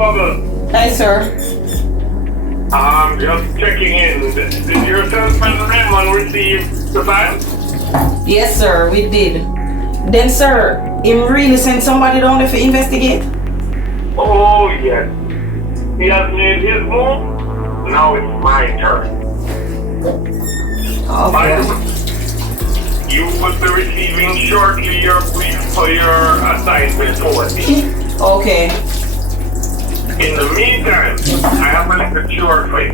Bubble. Hi, sir. Just checking in. Did yourself and Raymond receive the file? Yes, sir, we did. Then, sir, him really sent somebody down there to investigate? Oh, yes. He has made his move. Now it's my turn. By the Okay. way, you will be receiving shortly your brief for your assignment for me. Okay. In the meantime, I have a little chore for you.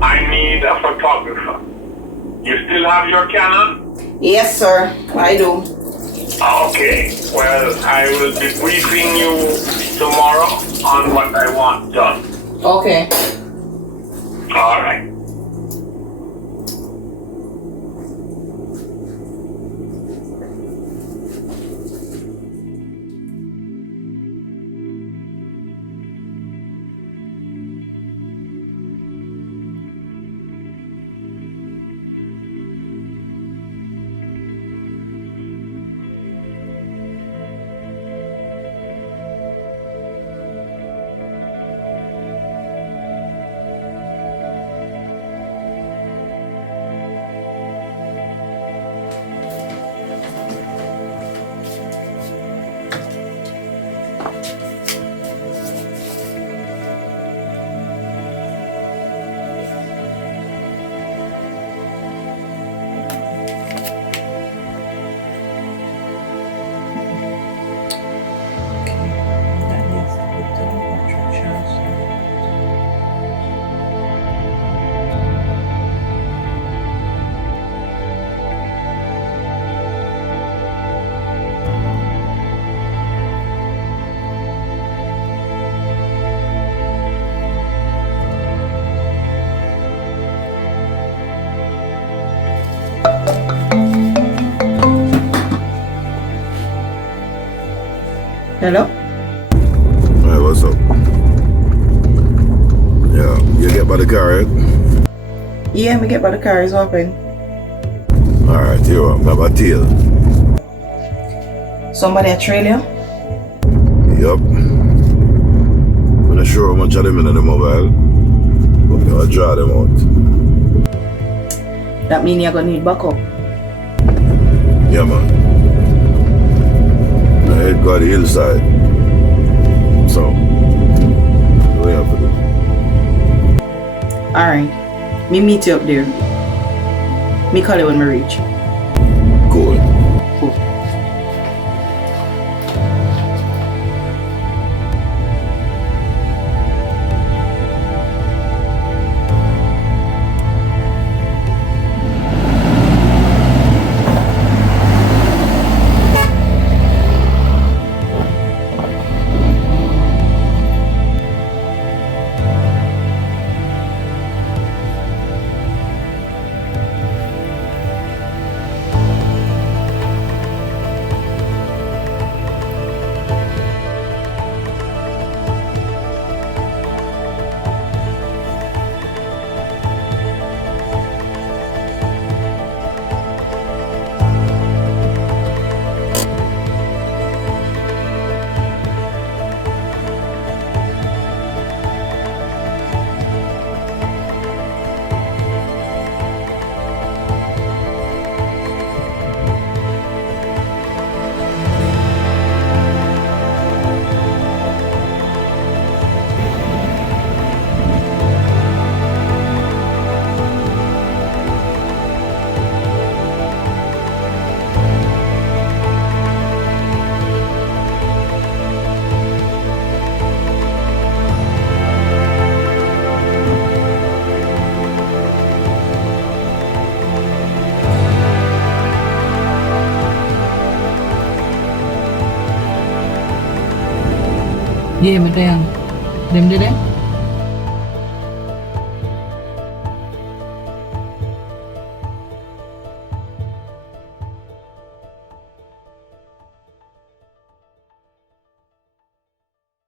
I need a photographer. You still have your Canon? Yes, sir, I do. Okay. Well, I will be briefing you tomorrow on what I want done. Okay. All right. Hello? Hey, what's up? Yeah, you get by the car, right? Yeah, me get by the car is open. Alright, here, I'm about tail. Somebody at trail you? Yup. I'm not sure how much of them in the mobile, but I'll draw them out. That mean you're gonna need backup. Yeah, man. I head go to the hillside. So, what do we have to do? Alright. Me meet you up there. Me call you when we reach. Cool. Cool. Yeah, madam. Them did it?